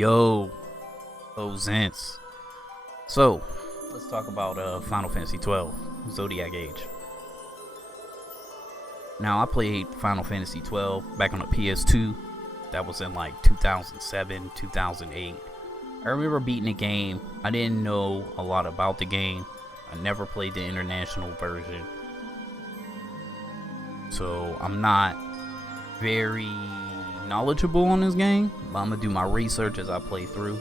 Yo, Zents. So, let's talk about Final Fantasy XII, Zodiac Age. Now, I played Final Fantasy XII back on the PS2. That was in like 2007, 2008. I remember beating the game. I didn't know a lot about the game. I never played the international version. So, I'm not very knowledgeable on this game, but I'm gonna do my research as I play through.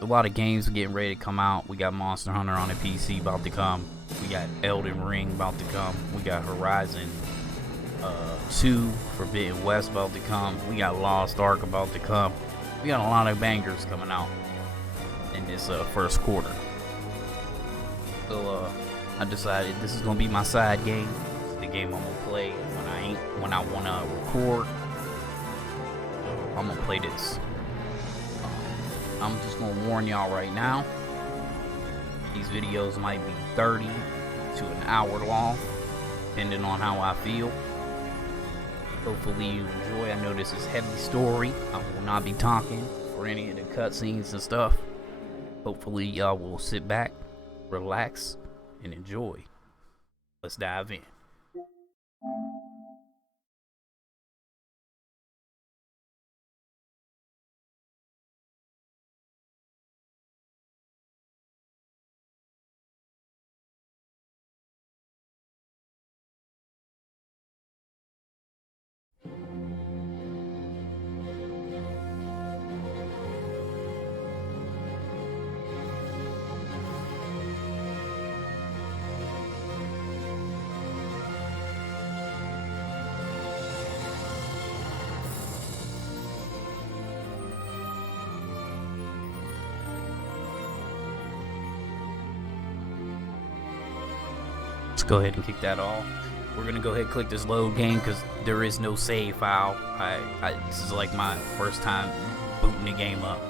A lot of games are getting ready to come out. We got Monster Hunter on the PC about to come. We got Elden Ring about to come. We got Horizon 2 Forbidden West about to come. We got Lost Ark about to come. We got a lot of bangers coming out in this first quarter. So I decided this is gonna be my side game. This is the game I'm gonna play when I wanna record. So I'm gonna play this. I'm just gonna warn y'all right now. These videos might be 30 to an hour long, depending on how I feel. Hopefully you enjoy. I know this is heavy story. I will not be talking for any of the cutscenes and stuff. Hopefully y'all will sit back, relax, and enjoy. Let's dive in. Let's go ahead and kick that off. We're gonna go ahead and click this load game because there is no save file. This is like my first time booting the game up.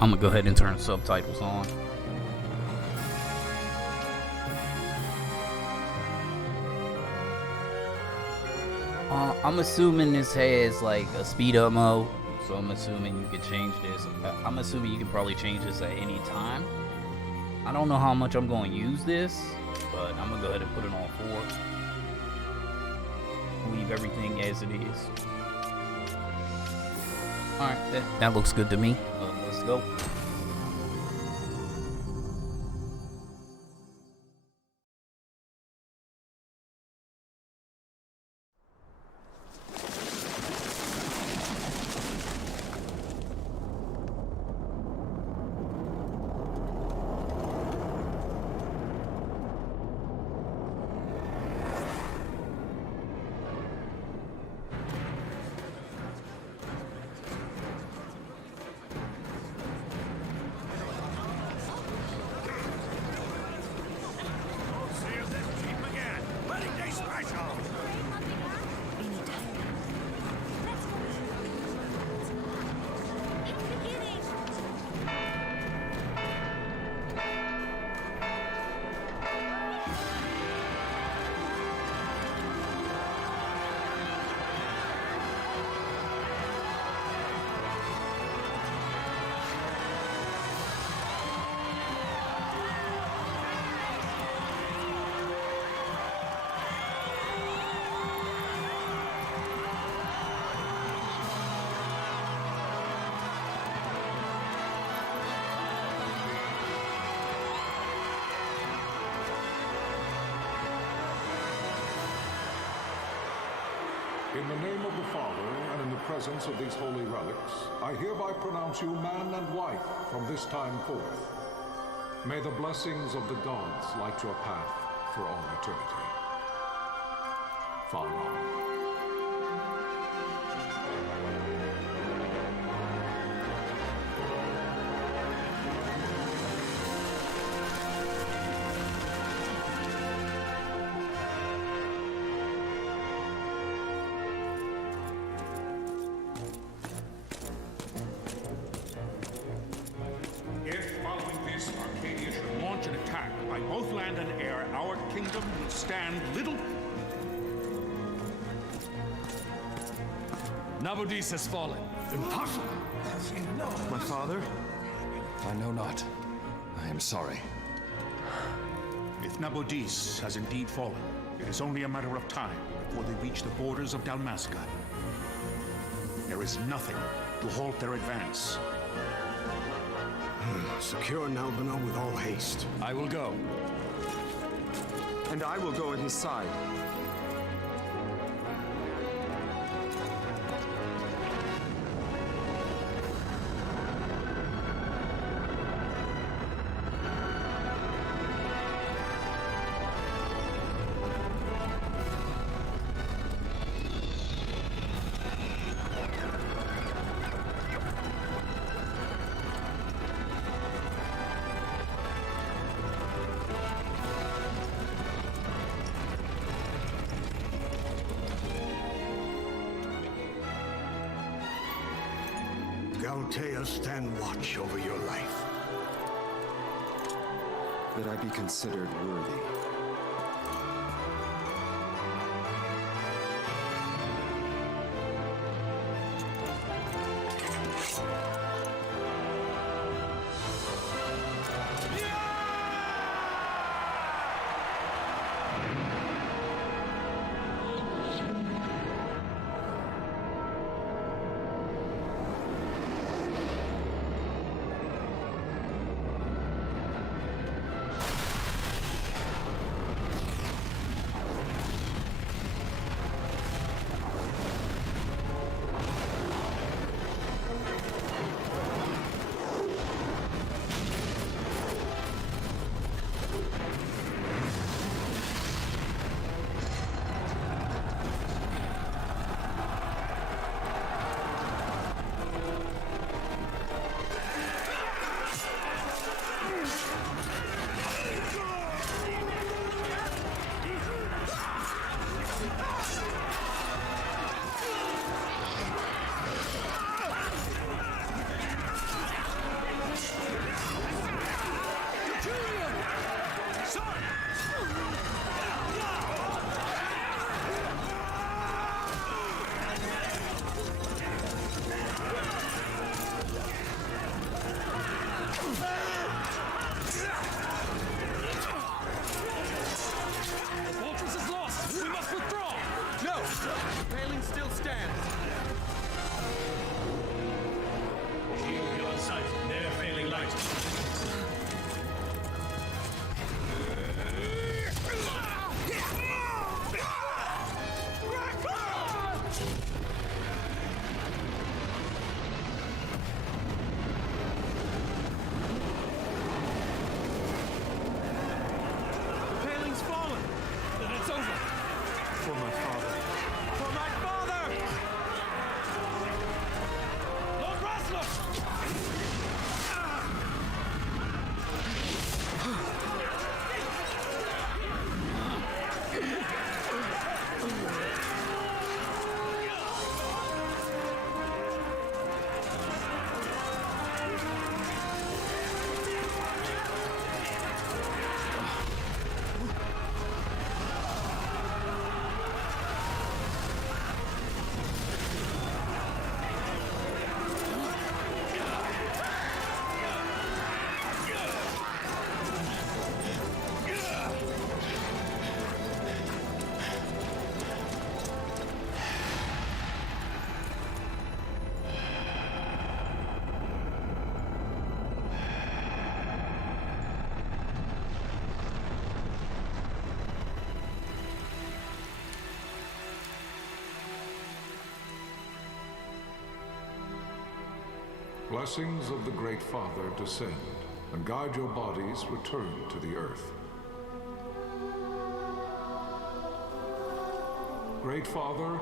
I'm gonna go ahead and turn subtitles on. I'm assuming this has like a speed up mode, so I'm assuming you can change this. I'm assuming you can probably change this at any time. I don't know how much I'm going to use this, but I'm going to go ahead and put it on 4. Leave everything as it is. Alright, that looks good to me. Let's go. In the name of the Father, and in the presence of these holy relics, I hereby pronounce you man and wife from this time forth. May the blessings of the gods light your path for all eternity. Farewell. stand little... Nabudis has fallen. Impossible! My father? I know not. I am sorry. If Nabudis has indeed fallen, it is only a matter of time before they reach the borders of Dalmasca. There is nothing to halt their advance. Secure Nalbina with all haste. I will go. And I will go at his side. Galtea, stand watch over your life. That I be considered worthy. Blessings of the Great Father descend, and guide your bodies return to the earth. Great Father,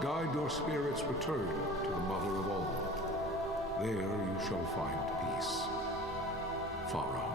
guide your spirits return to the Mother of all. There you shall find peace. Pharaoh.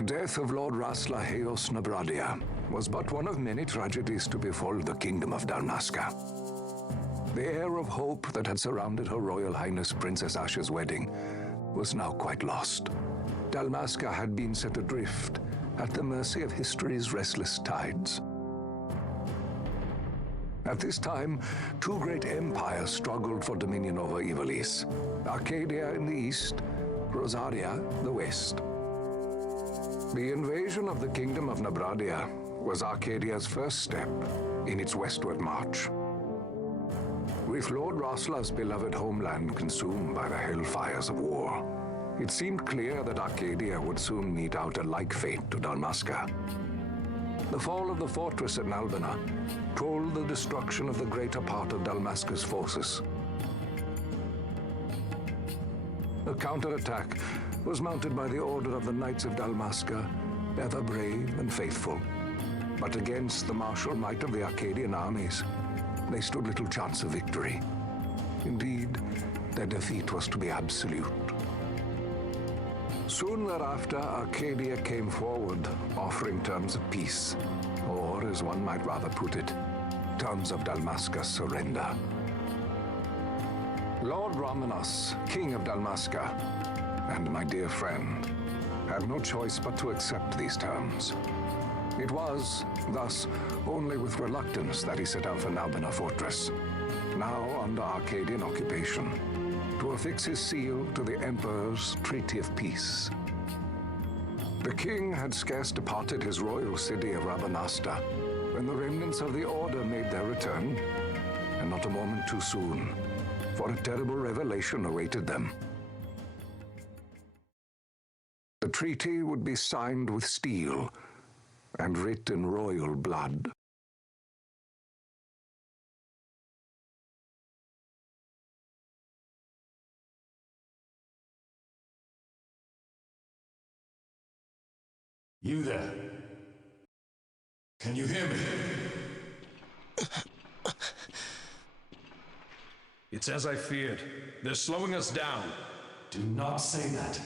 The death of Lord Rasla Heos Nabradia was but one of many tragedies to befall the Kingdom of Dalmasca. The air of hope that had surrounded Her Royal Highness Princess Asha's wedding was now quite lost. Dalmasca had been set adrift at the mercy of history's restless tides. At this time, two great empires struggled for dominion over Ivalice: Arcadia in the east, Rosaria the west. The invasion of the Kingdom of Nabradia was Arcadia's first step in its westward march. With Lord Rasla's beloved homeland consumed by the hellfires of war, it seemed clear that Arcadia would soon mete out a like fate to Dalmasca. The fall of the fortress at Nalbina told the destruction of the greater part of Dalmasca's forces. A counterattack was mounted by the order of the Knights of Dalmasca, ever brave and faithful. But against the martial might of the Arcadian armies, they stood little chance of victory. Indeed, their defeat was to be absolute. Soon thereafter, Arcadia came forward, offering terms of peace, or, as one might rather put it, terms of Dalmasca's surrender. Lord Romanos, King of Dalmasca, and my dear friend, had no choice but to accept these terms. It was, thus, only with reluctance that he set out for Nalbina Fortress, now under Arcadian occupation, to affix his seal to the Emperor's Treaty of Peace. The king had scarce departed his royal city of Rabanasta when the remnants of the Order made their return, and not a moment too soon, for a terrible revelation awaited them. The treaty would be signed with steel and writ in royal blood. You there? Can you hear me? It's as I feared. They're slowing us down. Do not say that.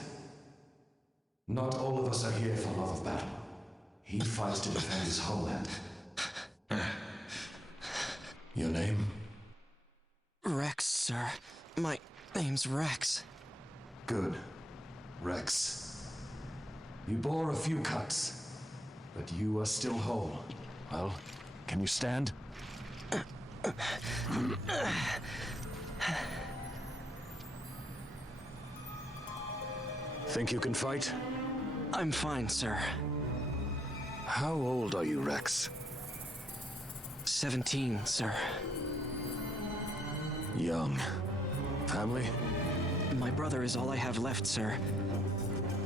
Not all of us are here for love of battle. He fights to defend his homeland. Your name? Rex, sir. My name's Rex. Good. Rex. You bore a few cuts, but you are still whole. Well, can you stand? Think you can fight? I'm fine, sir. How old are you, Rex? 17, sir. Young. Family? My brother is all I have left, sir.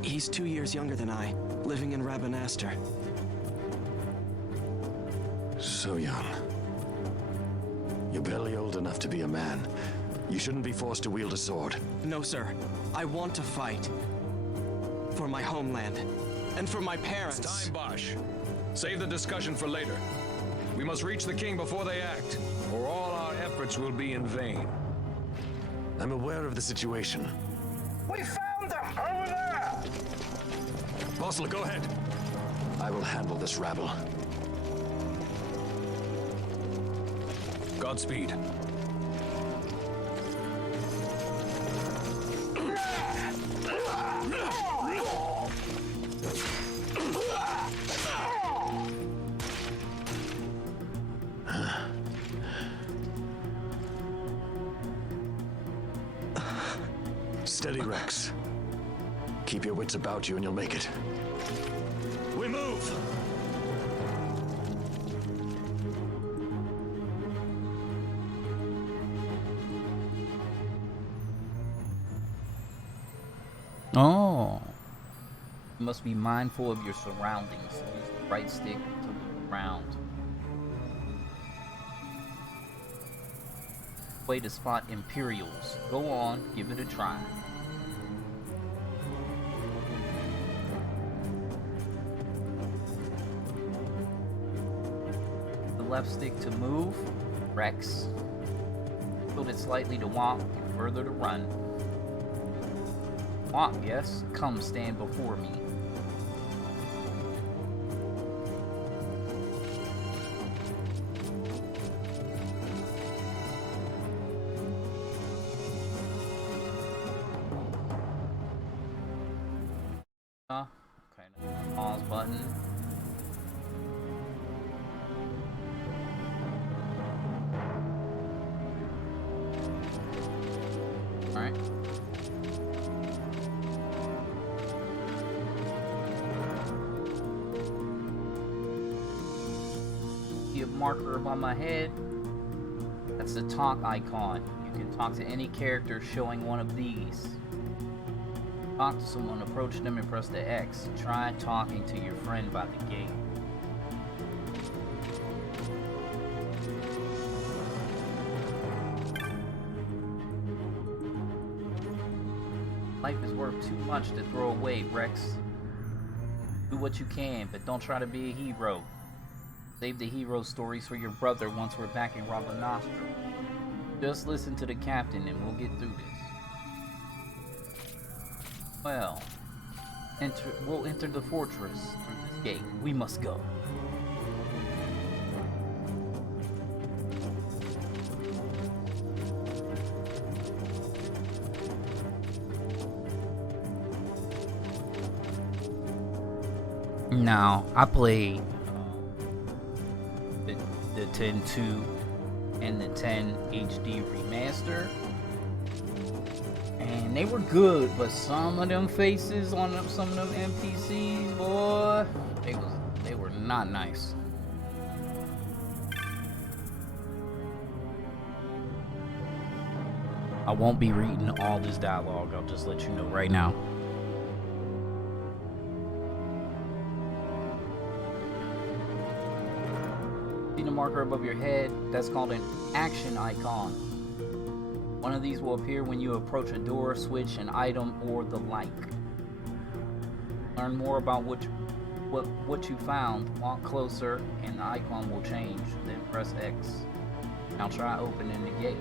He's 2 years younger than I, living in Rabanastre. So young. You're barely old enough to be a man. You shouldn't be forced to wield a sword. No, sir. I want to fight. For my homeland. And for my parents. It's time, Bosch. Save the discussion for later. We must reach the king before they act, or all our efforts will be in vain. I'm aware of the situation. We found them! Over there! Bossler, go ahead. I will handle this rabble. Godspeed. Steady, Rex. Keep your wits about you and you'll make it. We move! Oh. You must be mindful of your surroundings. Use the right stick to look around. Way to spot Imperials. Go on, give it a try. The left stick to move. Rex. Tilt it slightly to walk and further to run. Walk, yes. Come stand before me. Okay, pause button. Alright. See a marker above my head? That's the talk icon. You can talk to any character showing one of these. Talk to someone, approach them and press the X. Try talking to your friend by the gate. Life is worth too much to throw away, Rex. Do what you can, but don't try to be a hero. Save the hero stories for your brother once we're back in Rabanastra. Just listen to the captain and we'll get through this. Well, we'll enter the fortress through this gate. We must go. Now, I played the 10.2 and the 10 HD remaster. And they were good, but some of them faces on some of them NPCs, boy, they were not nice. I won't be reading all this dialogue, I'll just let you know right now. See the marker above your head? That's called an action icon. One of these will appear when you approach a door, switch, an item, or the like. Learn more about what you found. Walk closer, and the icon will change. Then press X. Now try opening the gate.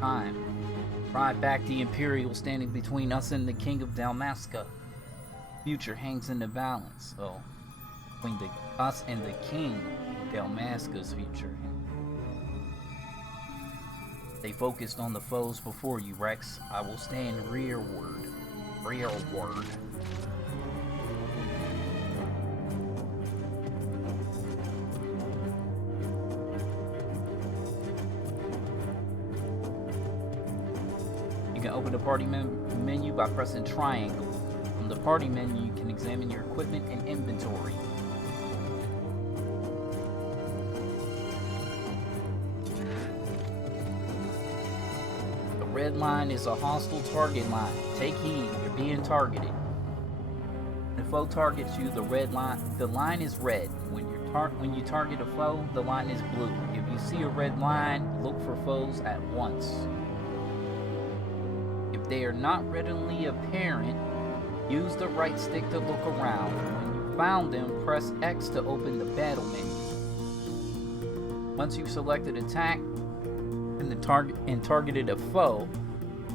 Time. Ride back the Imperial standing between us and the King of Dalmasca. Future hangs in the balance, so between us and the King, Dalmasca's future. Stay focused on the foes before you, Rex. I will stand rearward. Rearward. You can open the party menu by pressing triangle. From the party menu, you can examine your equipment and inventory. Red line is a hostile target line. Take heed, you're being targeted. When a foe targets you, the line is red. When you target a foe, the line is blue. If you see a red line, look for foes at once. If they are not readily apparent, use the right stick to look around. When you found them, press X to open the battle menu. Once you've selected attack, and targeted a foe,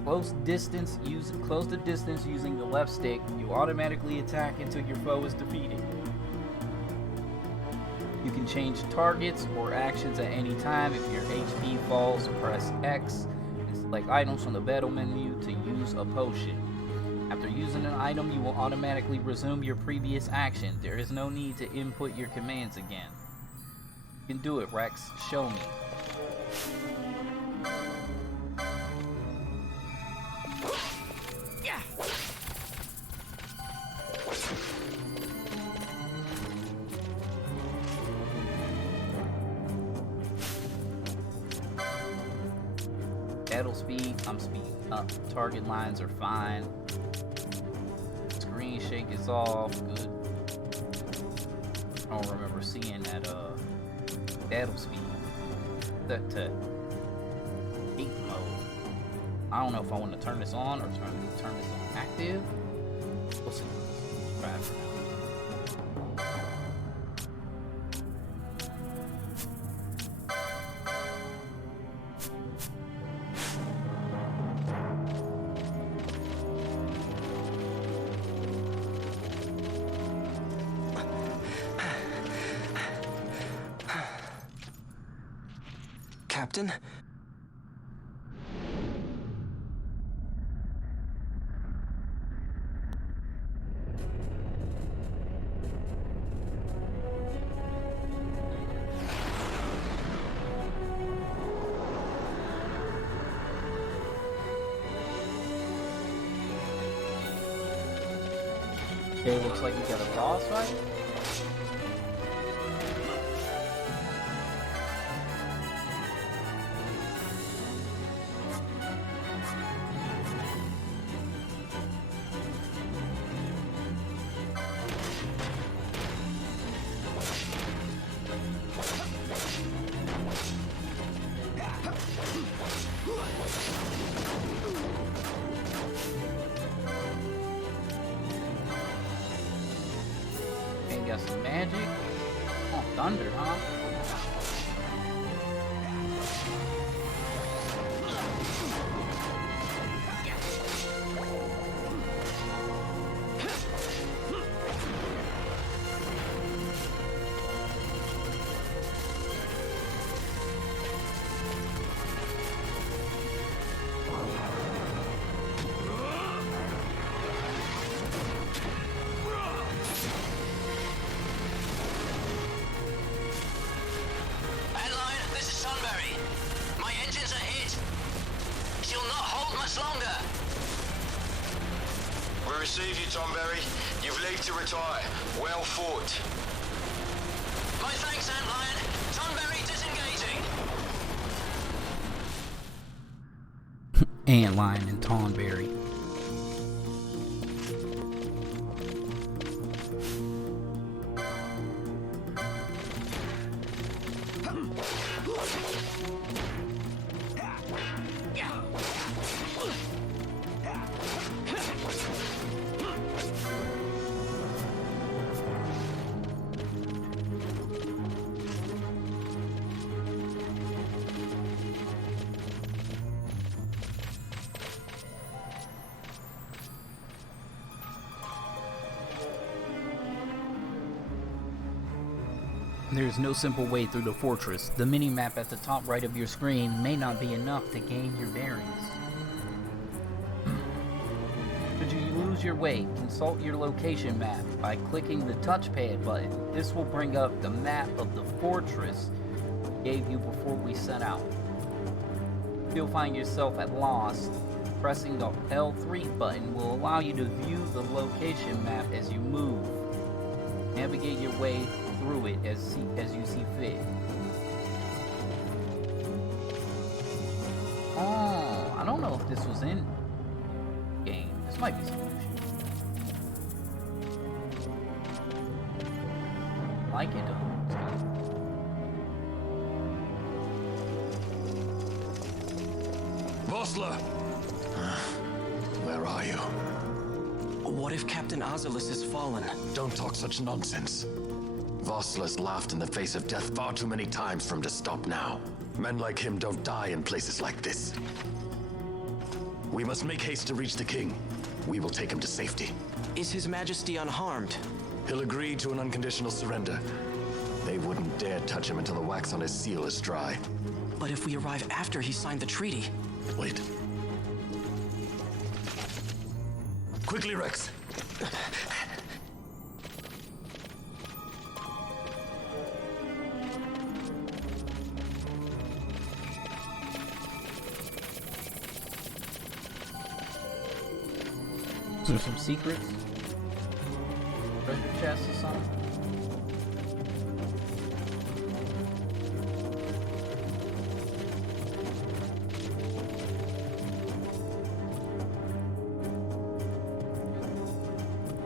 close the distance using the left stick. You automatically attack until your foe is defeated. You can change targets or actions at any time. If your HP falls, press X and select items from the battle menu to use a potion. After using an item, you will automatically resume your previous action. There is no need to input your commands again. You can do it, Rex. Show me. Battle speed, I'm speeding up. Target lines are fine. Screen shake is off. Good. I don't remember seeing that battle speed set to 8 mode. I don't know if I want to turn this on or turn this on active. We'll see. Try it for now. Captain? Okay, looks like we got a boss fight. Okay, got some magic. Oh, thunder, huh? Receive you, Tomberry. You've leave to retire. Well fought. My thanks, Antlion. Tonberry disengaging. Antlion and Tonberry. There's no simple way through the fortress. The mini-map at the top right of your screen may not be enough to gain your bearings. Should you lose your way, consult your location map by clicking the touchpad button. This will bring up the map of the fortress we gave you before we set out. If you'll find yourself at lost, pressing the L3 button will allow you to view the location map as you move. Navigate your way through it as you see fit. Oh, I don't know if this was in game. This might be some new shit. I like it though. It's good. Vossler! Where are you? What if Captain Oculus has fallen? Don't talk such nonsense. Vossler's laughed in the face of death far too many times for him to stop now. Men like him don't die in places like this. We must make haste to reach the king. We will take him to safety. Is His Majesty unharmed? He'll agree to an unconditional surrender. They wouldn't dare touch him until the wax on his seal is dry. But if we arrive after he signed the treaty... Wait. Quickly, Rex! Is there some secrets? Treasure chest or something?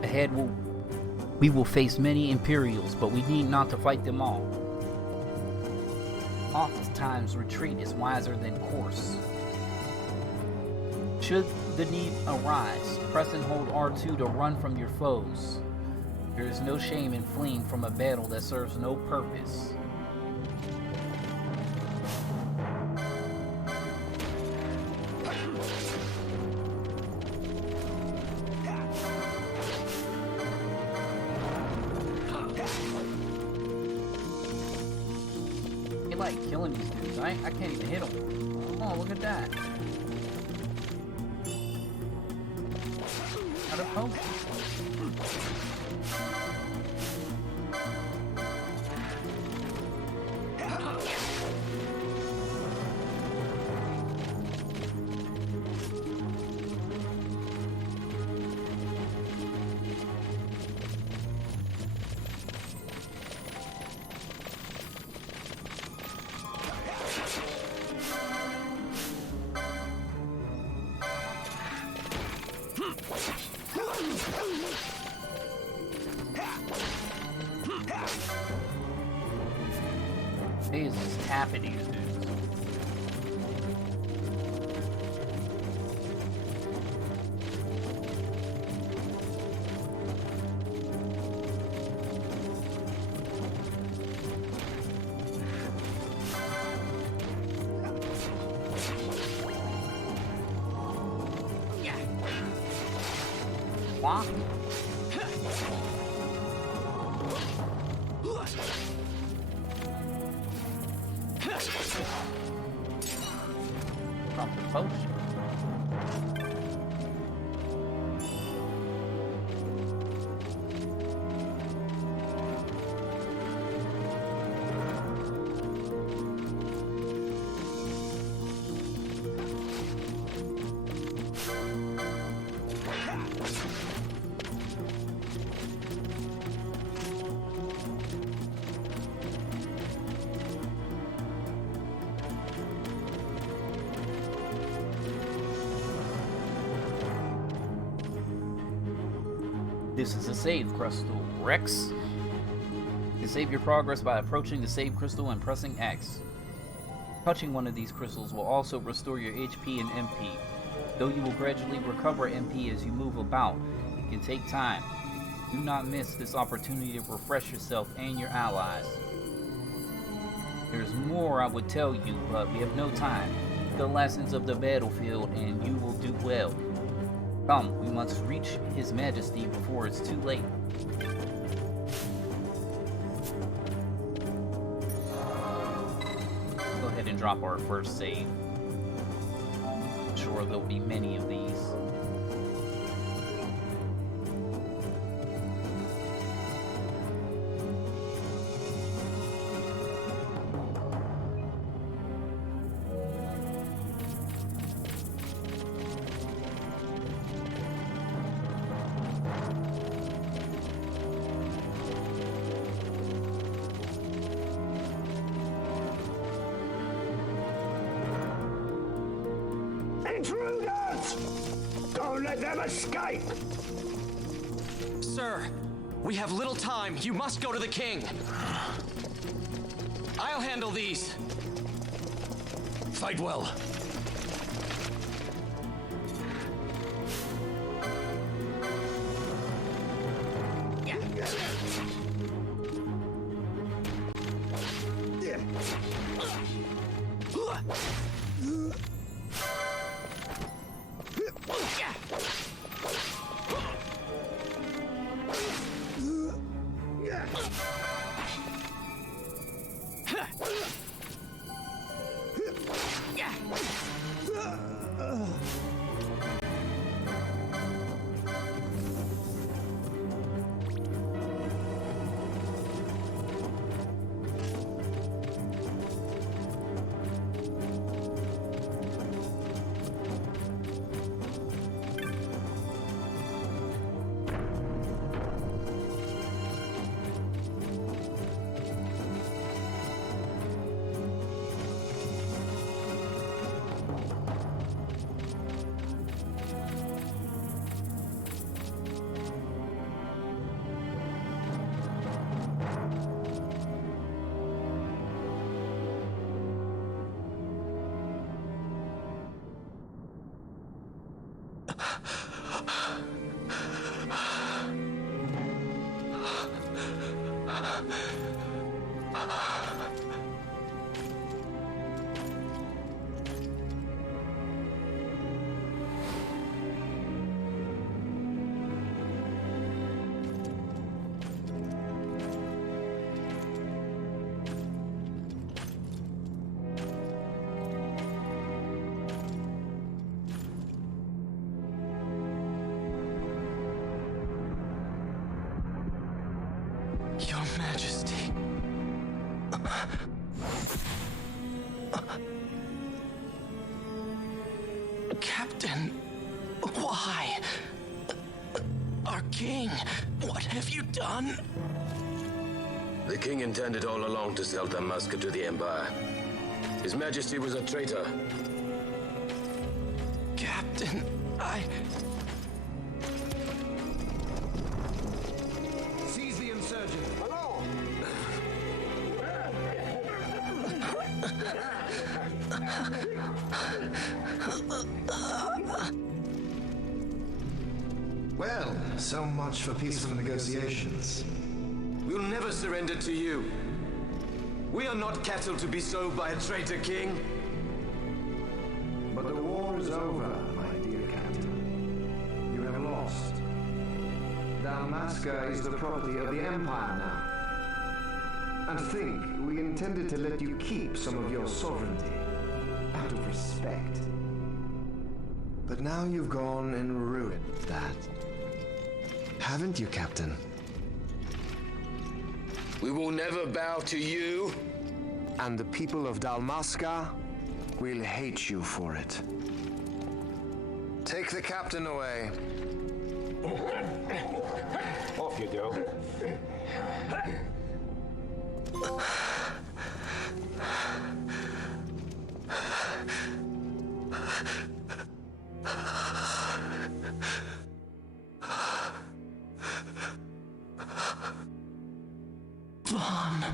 Ahead we will face many Imperials, but we need not to fight them all. Oftentimes retreat is wiser than course. Should the need arise, press and hold R2 to run from your foes. There is no shame in fleeing from a battle that serves no purpose. They like killing these dudes. I can't even hit them. Oh, look at that. Out of hope. half of these dudes. What? From the potion. This is a save crystal. Rex. You save your progress by approaching the save crystal and pressing X. Touching one of these crystals will also restore your HP and MP. Though you will gradually recover MP as you move about, it can take time. Do not miss this opportunity to refresh yourself and your allies. There's more I would tell you, but we have no time. The lessons of the battlefield and you will do well. Come, we must reach His Majesty before it's too late. Go ahead and drop our first save. I'm sure there'll be many of these. Intruders! Don't let them escape! Sir, we have little time. You must go to the king. I'll handle these. Fight well. Your Majesty. Captain, why? Our king, what have you done? The king intended all along to sell Damascus to the Empire. His Majesty was a traitor. Captain, Seize the insurgent. Hello! Well, so much for peaceful negotiations. We'll never surrender to you. We are not cattle to be sold by a traitor king. But the war is over, my dear captain. You have lost. Dalmasca is the property of the Empire now. And to think, we intended to let you keep some of your sovereignty, out of respect. But now you've gone and ruined that. Haven't you, Captain? We will never bow to you. And the people of Dalmasca will hate you for it. Take the captain away. Off you go. Vaughn.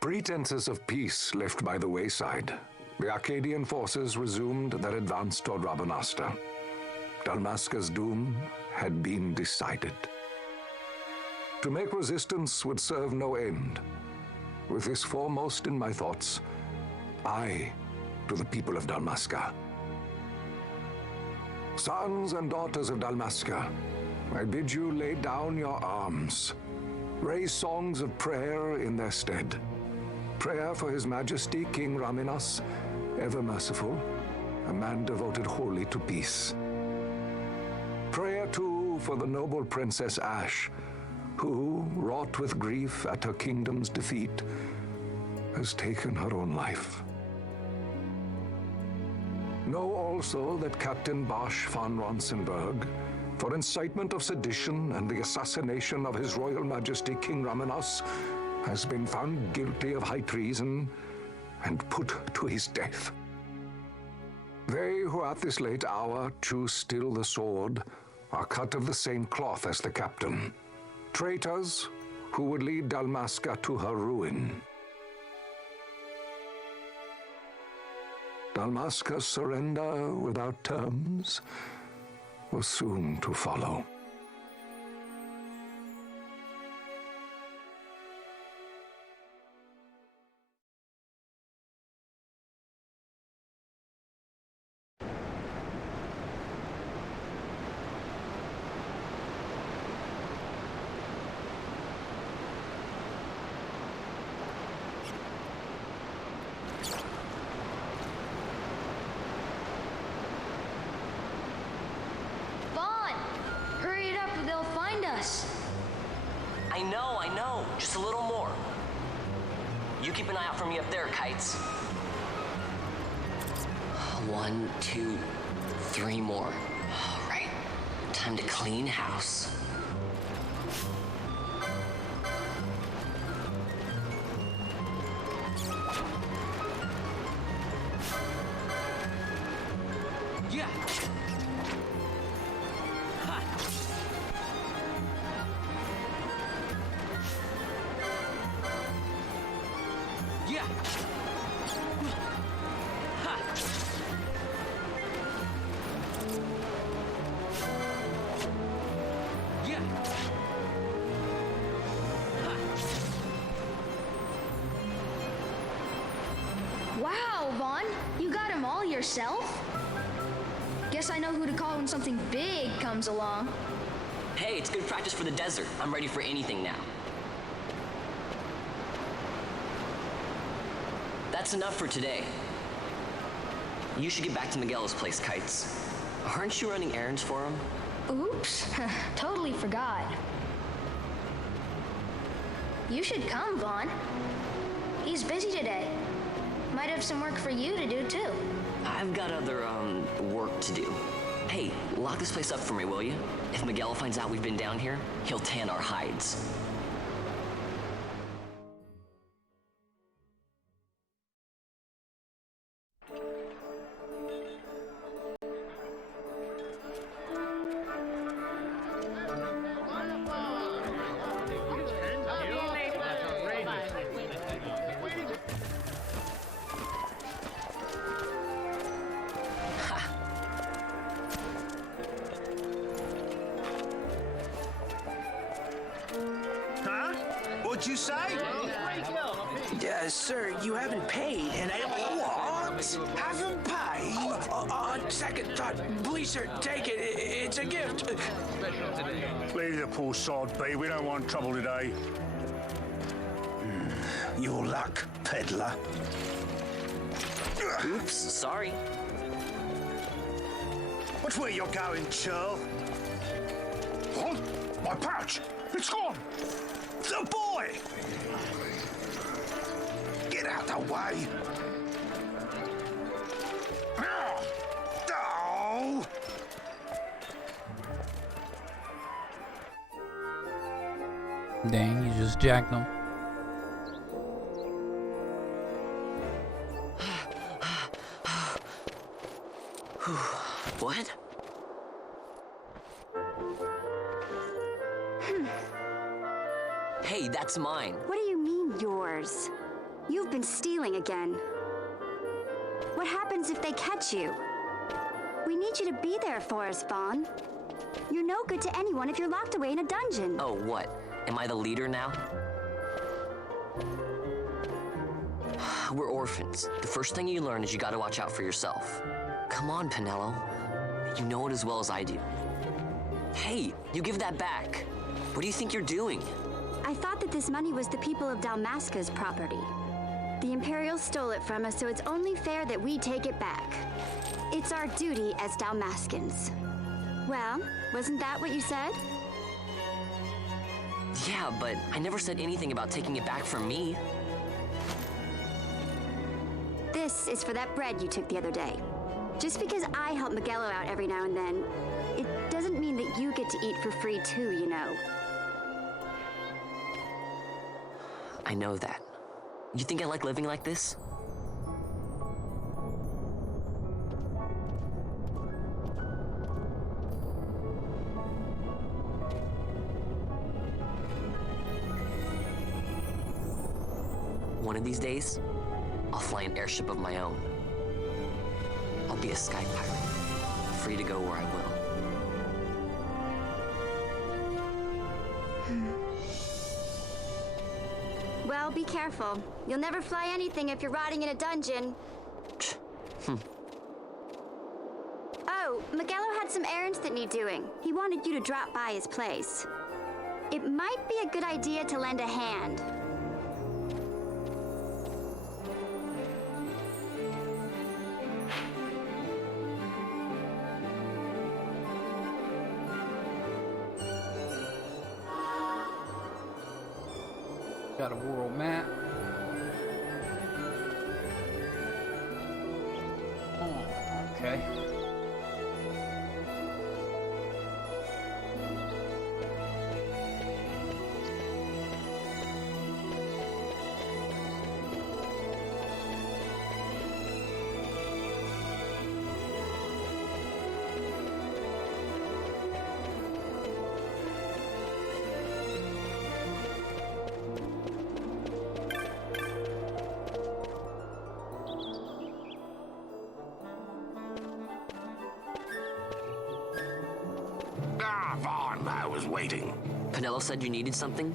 Pretenses of peace left by the wayside, the Arcadian forces resumed their advance toward Rabanasta. Dalmasca's doom had been decided. To make resistance would serve no end. With this foremost in my thoughts, I to the people of Dalmasca. Sons and daughters of Dalmasca, I bid you lay down your arms. Raise songs of prayer in their stead. Prayer for His Majesty King Raminas, ever merciful, a man devoted wholly to peace. Prayer, too, for the noble Princess Ash, who, wrought with grief at her kingdom's defeat, has taken her own life. Know also that Captain Bosch von Ronsenberg, for incitement of sedition and the assassination of His Royal Majesty King Raminas, has been found guilty of high treason and put to his death. They who at this late hour choose still the sword are cut of the same cloth as the captain. Traitors who would lead Dalmasca to her ruin. Dalmasca's surrender without terms was soon to follow. I know. Just a little more. You keep an eye out for me up there, Kites. 1, 2, 3 more. All right. Time to clean house. Yeah. Ha. Yeah. Ha. Yeah. Ha. Wow, Vaughn, you got him all yourself? Guess I know who to call when something big comes along. Hey, it's good practice for the desert. I'm ready for anything now. That's enough for today. You should get back to Miguel's place, Kites. Aren't you running errands for him? Oops, totally forgot. You should come, Vaughn. He's busy today. Might have some work for you to do, too. I've got other, work to do. Hey, lock this place up for me, will you? If Miguel finds out we've been down here, he'll tan our hides. What'd you say? Sir, you haven't paid, and I... What? Haven't paid? On second thought, please, sir, take it. It's a gift. Leave the poor sod be. We don't want trouble today. Your luck, peddler. Oops, sorry. Which way you're going, churl? What? My pouch! It's gone! The boy! Get out the way! Oh! Dang, you just jacked them. What? Hey, that's mine. What do you mean, yours? You've been stealing again. What happens if they catch you? We need you to be there for us, Vaughn. You're no good to anyone if you're locked away in a dungeon. Oh, what? Am I the leader now? We're orphans. The first thing you learn is you gotta watch out for yourself. Come on, Pinello. You know it as well as I do. Hey, you give that back. What do you think you're doing? I thought that this money was the people of Dalmasca's property. The Imperials stole it from us, so it's only fair that we take it back. It's our duty as Dalmascans. Well, wasn't that what you said? Yeah, but I never said anything about taking it back from me. This is for that bread you took the other day. Just because I help Miguelo out every now and then, it doesn't mean that you get to eat for free too, you know. I know that. You think I like living like this? One of these days, I'll fly an airship of my own. I'll be a sky pirate, free to go where I will. Well, be careful. You'll never fly anything if you're rotting in a dungeon. Oh, Miguelo had some errands that need doing. He wanted you to drop by his place. It might be a good idea to lend a hand. Got a world map. Oh, okay. Vaughn, I was waiting. Pinello said you needed something?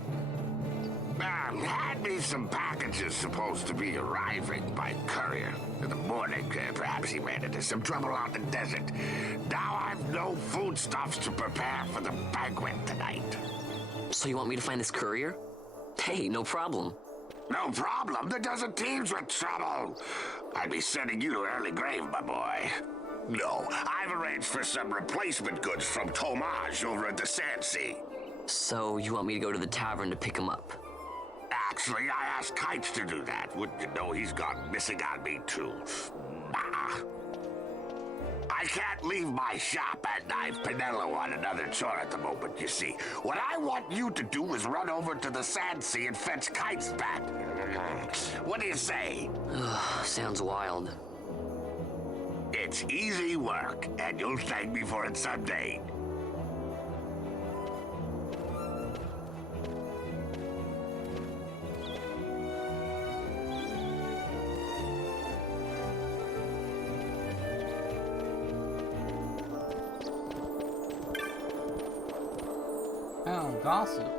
Had me some packages supposed to be arriving by courier. In the morning, perhaps he ran into some trouble out in the desert. Now I've no foodstuffs to prepare for the banquet tonight. So you want me to find this courier? Hey, no problem. No problem. The desert teems with trouble. I'd be sending you to early grave, my boy. No, I've arranged for some replacement goods from Tomage over at the Sandsea. So you want me to go to the tavern to pick him up? Actually, I asked Kites to do that. Wouldn't you know he's gone missing on me, too? Nah. I can't leave my shop and knife Pinello on another chore at the moment, you see. What I want you to do is run over to the Sandsea and fetch Kites back. What do you say? Sounds wild. It's easy work, and you'll thank me for it someday. Oh, gossip.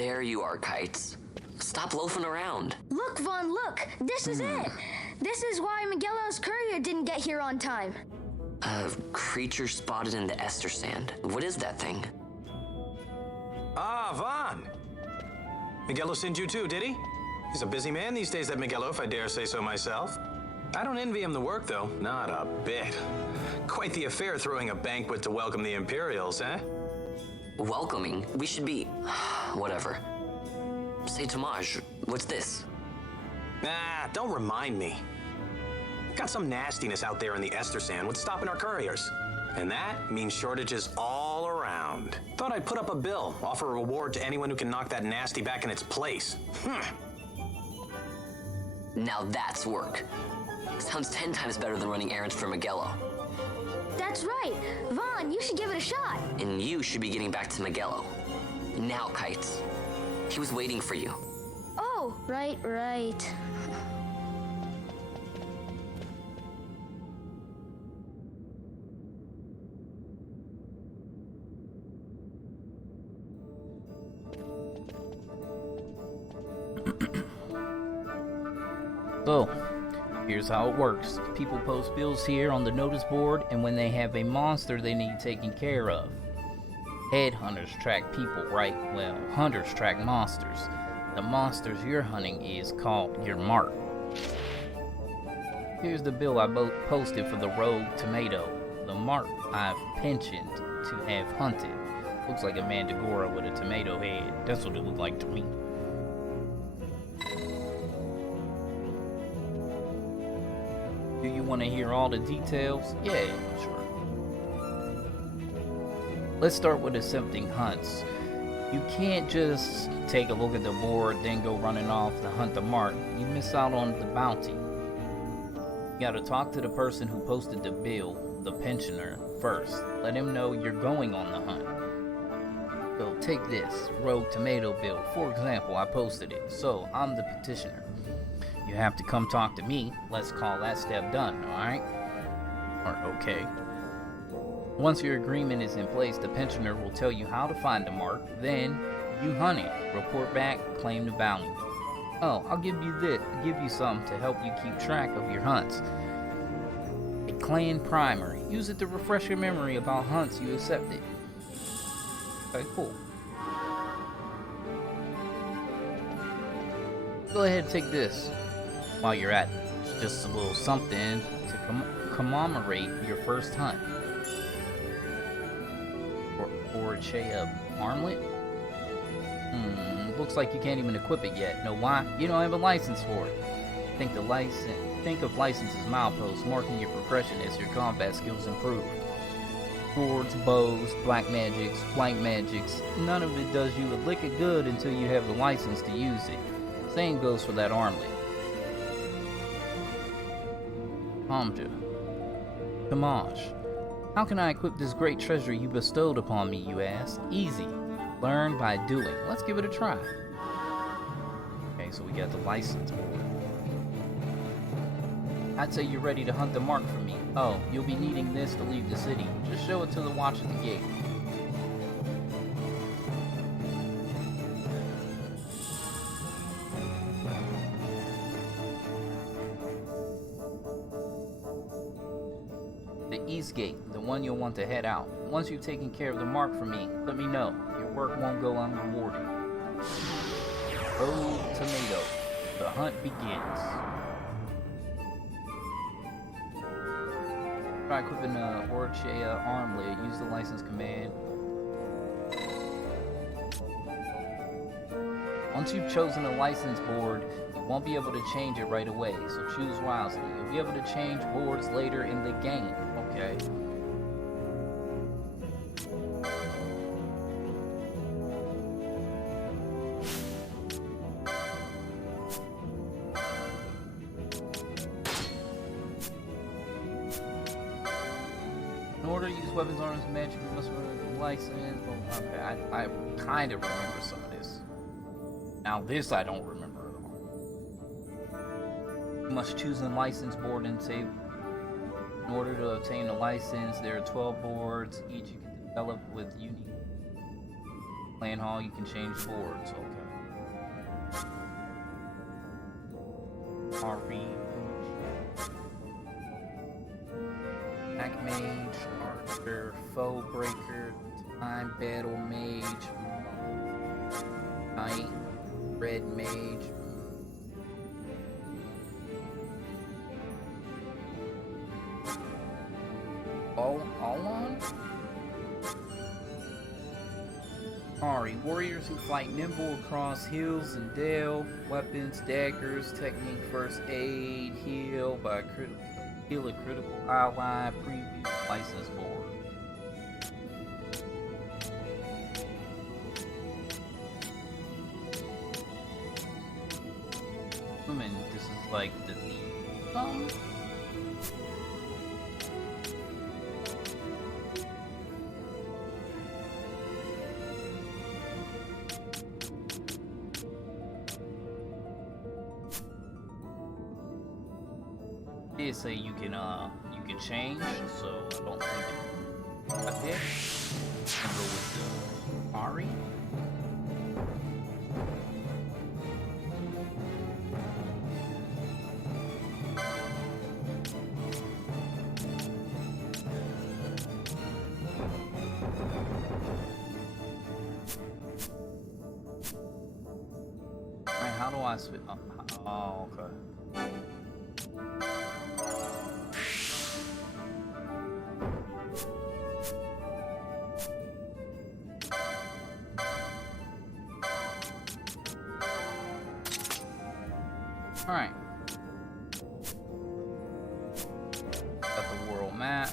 There you are, Kites. Stop loafing around. Look, Vaughn, look. This is it. This is why Miguelo's courier didn't get here on time. A creature spotted in the Ester Sand. What is that thing? Ah, Vaughn. Miguelo sent you too, did he? He's a busy man these days, that Miguelo, if I dare say so myself. I don't envy him the work, though. Not a bit. Quite the affair throwing a banquet to welcome the Imperials, eh? Welcoming? We should be... whatever. Say, Tomaj, what's this? Nah, don't remind me. Got some nastiness out there in the Ester Sand. What's stopping our couriers? And that means shortages all around. Thought I'd put up a bill, offer a reward to anyone who can knock that nasty back in its place. Now that's work. Sounds 10 times better than running errands for Miguelo. That's right. Vaughn, you should give it a shot. And you should be getting back to Miguelo. Now, Kites. He was waiting for you. Oh, right. So, here's how it works. People post bills here on the notice board, and when they have a monster they need taken care of. Headhunters track people, right? Well, hunters track monsters. The monsters you're hunting is called your mark. Here's the bill I posted for the rogue tomato. The mark I've pensioned to have hunted. Looks like a mandragora with a tomato head. That's what it looked like to me. Do you want to hear all the details? Yeah, sure. Let's start with attempting hunts. You can't just take a look at the board, then go running off to hunt the mark. You miss out on the bounty. You gotta talk to the person who posted the bill, the pensioner, first. Let him know you're going on the hunt. So take this, rogue tomato bill. For example, I posted it, so I'm the petitioner. You have to come talk to me. Let's call that step done, alright? Or okay. Once your agreement is in place, the pensioner will tell you how to find the mark. Then you hunt it, report back, claim the bounty. Oh, I'll give you some to help you keep track of your hunts. A clan primer. Use it to refresh your memory about hunts you accepted. Okay, cool. Go ahead and take this while you're at it. It's just a little something to commemorate your first hunt. Or armlet? Looks like you can't even equip it yet. Know why? You don't have a license for it. Think of license as mileposts, marking your progression as your combat skills improve. Swords, bows, black magics, flank magics, none of it does you a lick of good until you have the license to use it. Same goes for that armlet. Tomaj. How can I equip this great treasure you bestowed upon me, you ask? Easy. Learn by doing. Let's give it a try. Okay, so we got the license board. I'd say you're ready to hunt the mark for me. Oh, you'll be needing this to leave the city. Just show it to the watch at the gate. The East Gate, the one you'll want to head out. Once you've taken care of the mark for me, let me know. Your work won't go unrewarded. Oh, tomato. The hunt begins. Try equipping the Orchea armlet. Use the license command. Once you've chosen a license board, you won't be able to change it right away, so choose wisely. You'll be able to change boards later in the game. Okay. In order to use weapons, arms, and magic, you must remember the license. Okay, I kind of remember some of this. Now this I don't remember at all. You must choose a license board and save. In order to obtain a license, there are 12 boards. Each you can develop with unique clan hall. You can change boards. Okay. Ari. Black Mage, Archer, Foe Breaker, Time Battle Mage, Knight, Red Mage. All on? Ari, warriors who fight nimble across hills and dale, weapons, daggers, technique, first aid, heal by heal a critical ally, preview, license board. Assuming this is like the They say you can change, so I don't think I pick. I'll go with Ari. Alright, how do I switch? Oh, okay. Alright. Got the world map.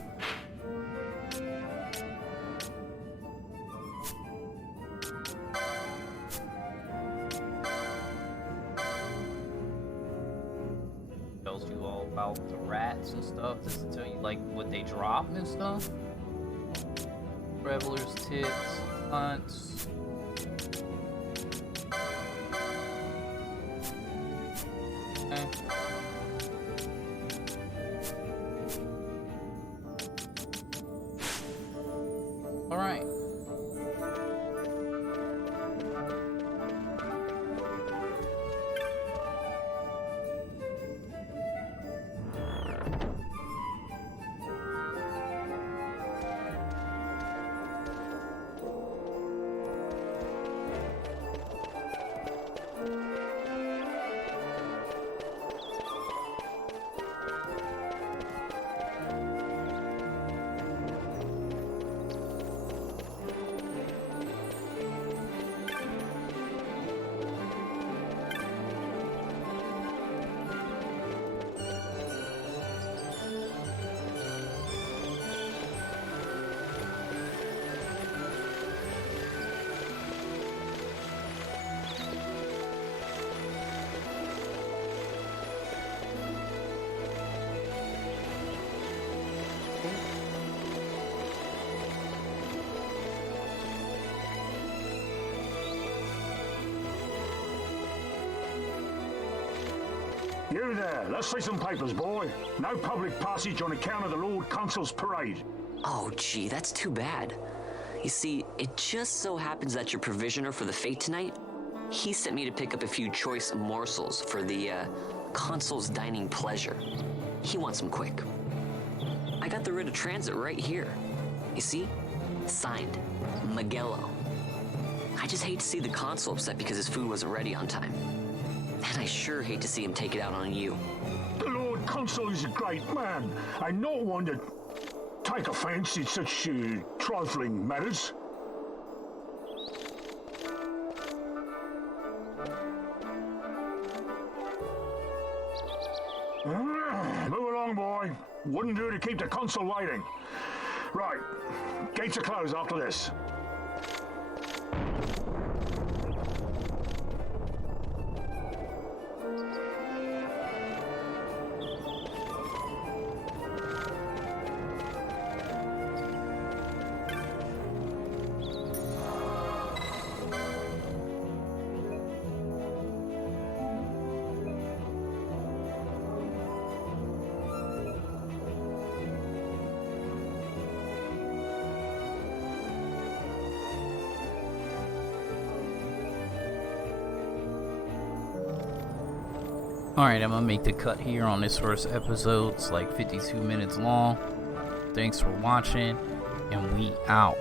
Tells you all about the rats and stuff. Does it tell you like what they drop and stuff? Revelers tips, hunts. All right. You there, let's see some papers, boy. No public passage on account of the Lord Consul's parade. Oh, gee, that's too bad. You see, it just so happens that your provisioner for the fete tonight, he sent me to pick up a few choice morsels for the, Consul's dining pleasure. He wants them quick. I got the writ of transit right here. You see? Signed, Magello. I just hate to see the Consul upset because his food wasn't ready on time. And I sure hate to see him take it out on you. The Lord Consul is a great man, and not one to take offence in such trifling matters. Move along, boy. Wouldn't do to keep the Consul waiting. Right, gates are closed after this. Alright, I'm gonna make the cut here on this first episode. It's like 52 minutes long. Thanks for watching, and we out.